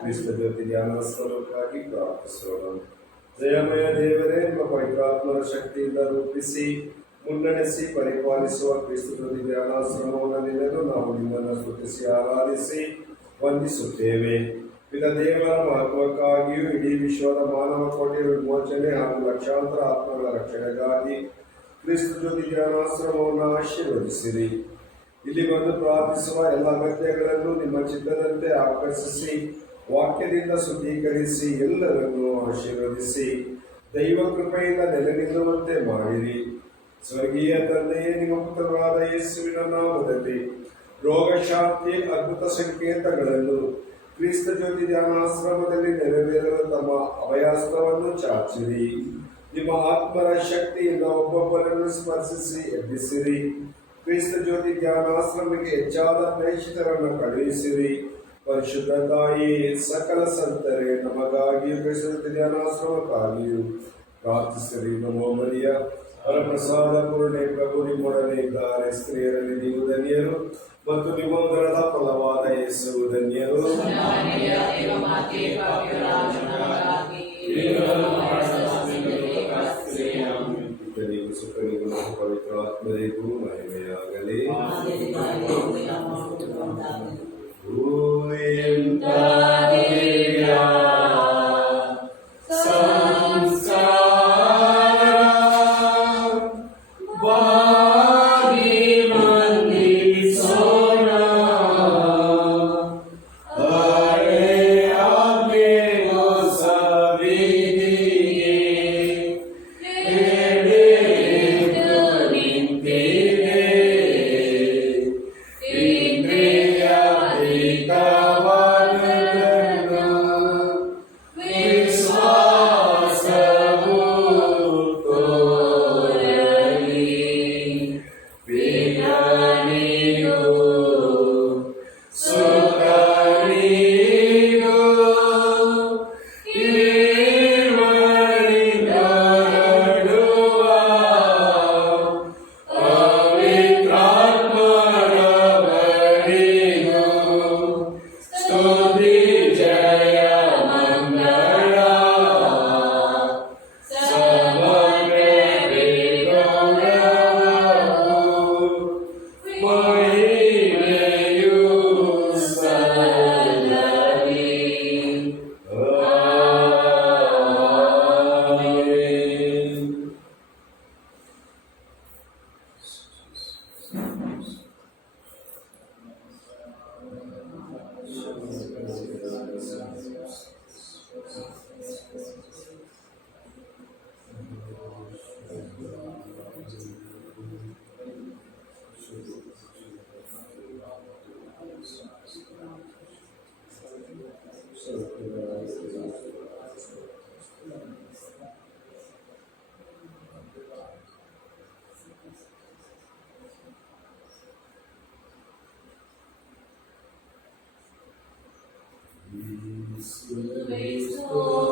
ಕ್ರಿಸ್ತ ಜ್ಯೋತಿ ಧ್ಯಾನೋತ್ಸವಕ್ಕಾಗಿ ಪ್ರಾರ್ಥಿಸೋಣ. ಜಯಮಯ ದೇವರೇ, ನಿಮ್ಮ ಪವಿತ್ರಾತ್ಮನ ಶಕ್ತಿಯಿಂದ ರೂಪಿಸಿ ಮುನ್ನಡೆಸಿ ಪರಿಪಾಲಿಸುವ ಕ್ರಿಸ್ತ ಜ್ಯೋತಿ ಧ್ಯಾನಾಶ್ರಮವನ್ನು ನಿನ್ನನ್ನು ನಾವು ನಿಮ್ಮನ್ನು ಸ್ತುತಿಸಿ ಆರಾಧಿಸಿ ವಂದಿಸುತ್ತೇವೆ. ಪಿತ ದೇವರ ಮಹತ್ವಕ್ಕಾಗಿಯೂ ಇಡೀ ವಿಶ್ವದ ಮಾನವ ಕೋಟೆಯ ವಿಮೋಚನೆ ಹಾಗೂ ಲಕ್ಷಾಂತರ ಆತ್ಮಗಳ ರಕ್ಷಣೆಗಾಗಿ ಕ್ರಿಸ್ತ ಜ್ಯೋತಿ ಧ್ಯಾನಾಶ್ರಮವನ್ನು ಆಶೀರ್ವದಿಸಿರಿ. ಇಲ್ಲಿ ಬಂದು ಪ್ರಾರ್ಥಿಸುವ ಎಲ್ಲ ಅಗತ್ಯಗಳನ್ನು ನಿಮ್ಮ ಚಿತ್ತದಂತೆ ಆಕರ್ಷಿಸಿ ವಾಕ್ಯದಿಂದ ಶುದ್ಧೀಕರಿಸಿ ಎಲ್ಲರನ್ನೂ ಆಶೀರ್ವದಿಸಿ ದೈವ ಕೃಪೆಯಿಂದ ನೆಲೆ ನಿಲ್ಲುವಂತೆ ಮಾಡಿರಿ. ಸ್ವರ್ಗೀಯ ತಂದೆಯೇ, ನಿಮ್ಮ ಪುತ್ರರಾದ ಯೇಸುವಿನ ನಾಮದಲ್ಲಿ ರೋಗ ಶಾಂತಿ ಅದ್ಭುತ ಸಂಕೇತಗಳನ್ನು ಕ್ರಿಸ್ತ ಜ್ಯೋತಿ ಧ್ಯಾನಾಶ್ರಮದಲ್ಲಿ ನೆರವೇರಲು ತಮ್ಮ ಅಭಯಾಸ್ತ್ರವನ್ನು ಚಾಚಿರಿ. ನಿಮ್ಮ ಆತ್ಮರ ಶಕ್ತಿಯಿಂದ ಒಬ್ಬೊಬ್ಬರನ್ನು ಸ್ಪರ್ಶಿಸಿ ಎಬ್ಬಿಸಿರಿ. ಕ್ರಿಸ್ತ ಜ್ಯೋತಿ ಧ್ಯಾನಾಶ್ರಮಕ್ಕೆ ಹೆಚ್ಚಾದ ಪ್ರೇಷಿತರನ್ನು ಕಳುಹಿಸಿರಿ. ಪರಿಶುದ್ಧ ತಾಯಿ, ಸಕಲ ಸಂತರೇ, ನಮಗಾಗಿಯೂ ಕ್ರಿಸ್ತ ಧ್ಯಾನಾಶ್ರಮಕ್ಕಾಗಿಯೂ ಪ್ರಾರ್ಥಿಸಿರಿ. ನಮೋ ಮರಿಯ, ವರಪ್ರಸಾದ ಪೂರ್ಣೆ, ಪ್ರಭು ನಿಮ್ಮೊಡನೆ ಇದ್ದಾರೆ. ಸ್ತ್ರೀಯರಲ್ಲಿ ನೀವು ಧನ್ಯರು ಮತ್ತು ನಿಮ್ಮ ಉದರದ ಫಲವಾದ ಯೇಸು ಧನ್ಯರು. ಪಿತನಿಗೂ ಸುತನಿಗೂ ಮತ್ತು ಪವಿತ್ರ ಆತ್ಮರಿಗೂ ಮಹಿಮೆಯಾಗಲಿ. Praise God.